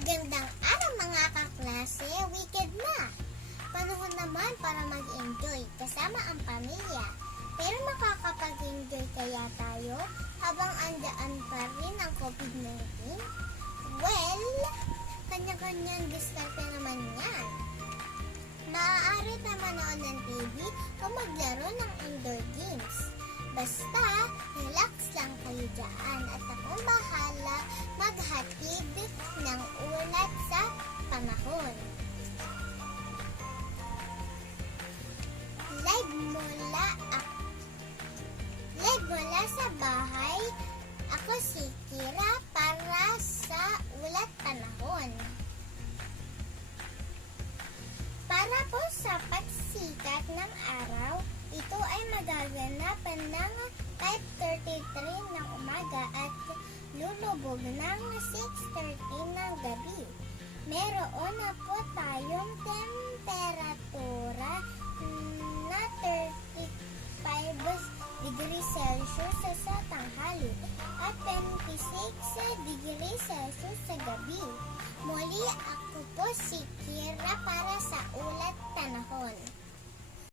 Magandang araw mga kaklase, weekend na! Panahon naman para mag-enjoy kasama ang pamilya. Pero makakapag-enjoy kaya tayo habang andaan pa rin ang COVID-19? Well, kanya-kanyang diskarte naman yan. Maaari na manood ng TV o maglaro ng indoor games. Basta, relax lang kayo dyan at akong bahala maghatid ng ulat sa panahon. Live mula sa bahay, ako si Kira para sa ulat panahon. Para po sa pagsikat ng araw, ito ay magaganapan ng 5:33 ng umaga at lulubog ng 6:30 ng gabi. Meron na po tayong temperatura na 35 degrees Celsius sa tanghali at 26 degrees Celsius sa gabi. Muli ako po si Kira para sa ulat panahon.